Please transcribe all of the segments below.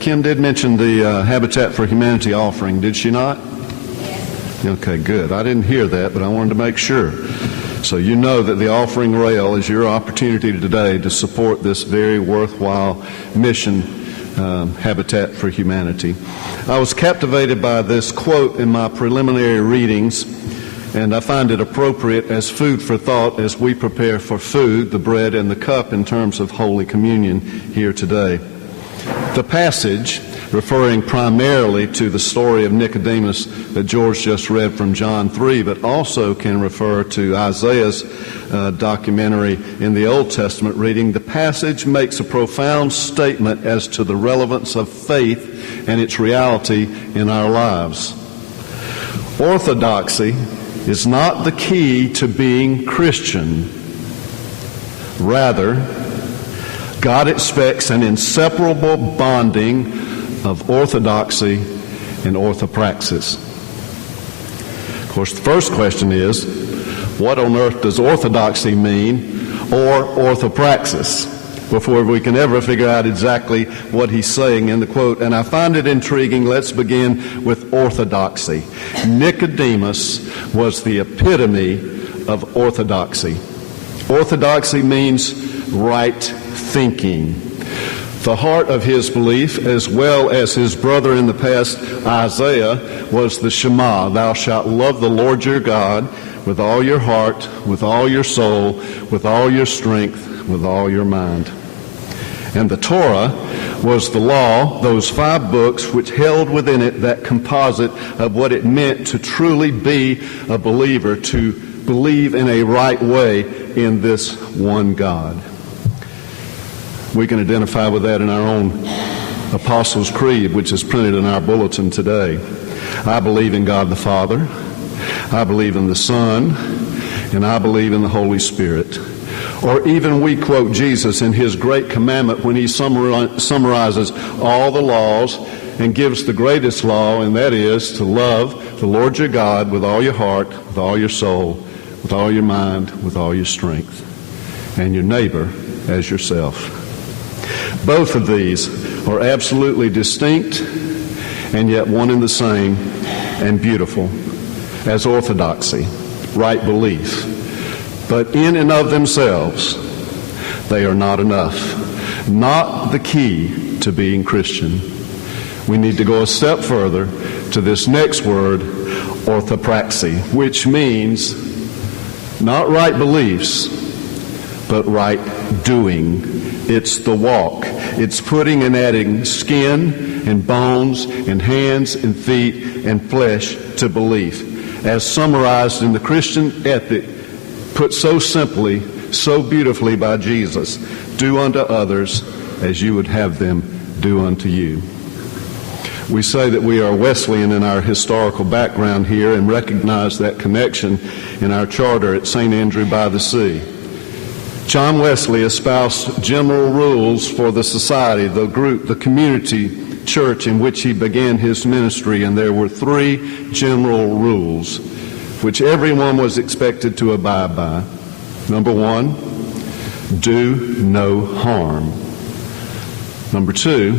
Kim did mention the Habitat for Humanity offering, did she not? Yes. Okay, good. I didn't hear that, but I wanted to make sure. So you know that the offering rail is your opportunity today to support this very worthwhile mission, Habitat for Humanity. I was captivated by this quote in my preliminary readings, and I find it appropriate as food for thought as we prepare for food, the bread and the cup, in terms of Holy Communion here today. The passage, referring primarily to the story of Nicodemus that George just read from John 3, but also can refer to Isaiah's documentary in the Old Testament reading, the passage makes a profound statement as to the relevance of faith and its reality in our lives. Orthodoxy is not the key to being Christian. Rather, God expects an inseparable bonding of orthodoxy and orthopraxis. Of course, the first question is, what on earth does orthodoxy mean, or orthopraxis, before we can ever figure out exactly what he's saying in the quote? And I find it intriguing. Let's begin with orthodoxy. Nicodemus was the epitome of orthodoxy. Orthodoxy means right thinking. The heart of his belief, as well as his brother in the past, Isaiah, was the Shema. Thou shalt love the Lord your God with all your heart, with all your soul, with all your strength, with all your mind. And the Torah was the law, those 5 books which held within it that composite of what it meant to truly be a believer, to believe in a right way in this one God. We can identify with that in our own Apostles' Creed, which is printed in our bulletin today. I believe in God the Father, I believe in the Son, and I believe in the Holy Spirit. Or even we quote Jesus in his great commandment when he summarizes all the laws and gives the greatest law, and that is to love the Lord your God with all your heart, with all your soul, with all your mind, with all your strength, and your neighbor as yourself. Both of these are absolutely distinct and yet one and the same and beautiful as orthodoxy, right belief. But in and of themselves, they are not enough, not the key to being Christian. We need to go a step further to this next word, orthopraxy, which means not right beliefs, but right doing. It's the walk. It's putting and adding skin and bones and hands and feet and flesh to belief. As summarized in the Christian ethic, put so simply, so beautifully by Jesus, do unto others as you would have them do unto you. We say that we are Wesleyan in our historical background here and recognize that connection in our charter at St. Andrew by the Sea. John Wesley espoused general rules for the society, the group, the community church in which he began his ministry, and there were 3 general rules which everyone was expected to abide by. Number 1, do no harm. Number 2,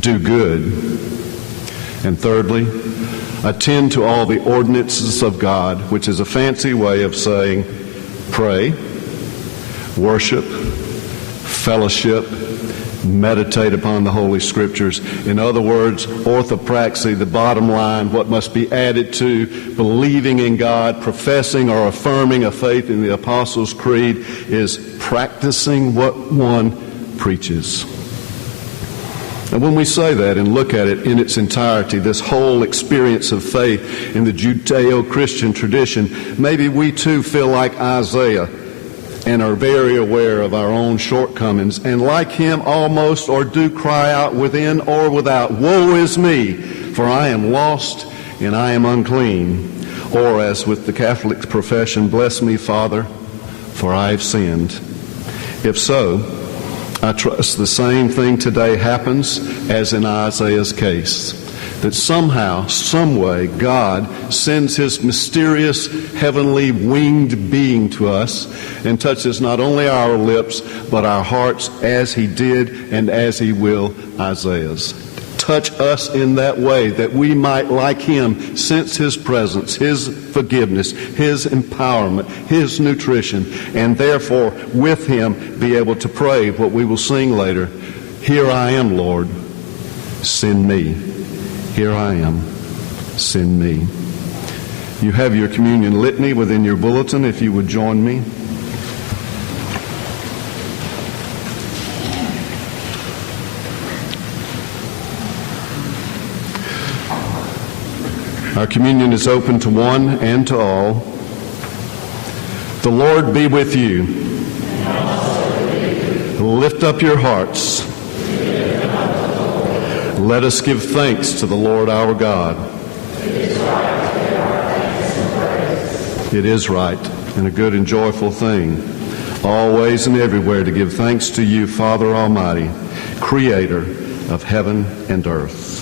do good. And thirdly, attend to all the ordinances of God, which is a fancy way of saying pray, worship, fellowship, meditate upon the Holy Scriptures. In other words, orthopraxy, the bottom line, what must be added to believing in God, professing or affirming a faith in the Apostles' Creed, is practicing what one preaches. And when we say that and look at it in its entirety, this whole experience of faith in the Judeo-Christian tradition, maybe we too feel like Isaiah and are very aware of our own shortcomings, and like him almost or do cry out within or without, woe is me, for I am lost and I am unclean. Or as with the Catholic profession, bless me, Father, for I have sinned. If so, I trust the same thing today happens as in Isaiah's case, that somehow, some way, God sends his mysterious heavenly winged being to us and touches not only our lips, but our hearts as he did and as he will Isaiah's. Touch us in that way that we might, like him, sense his presence, his forgiveness, his empowerment, his nutrition, and therefore with him be able to pray what we will sing later. Here I am, Lord, send me. Here I am, send me. You have your communion litany within your bulletin, if you would join me. Our communion is open to one and to all. The Lord be with you. Lift up your hearts. Let us give thanks to the Lord our God. It is right and a good and joyful thing, always and everywhere, to give thanks to you, Father Almighty, Creator of heaven and earth.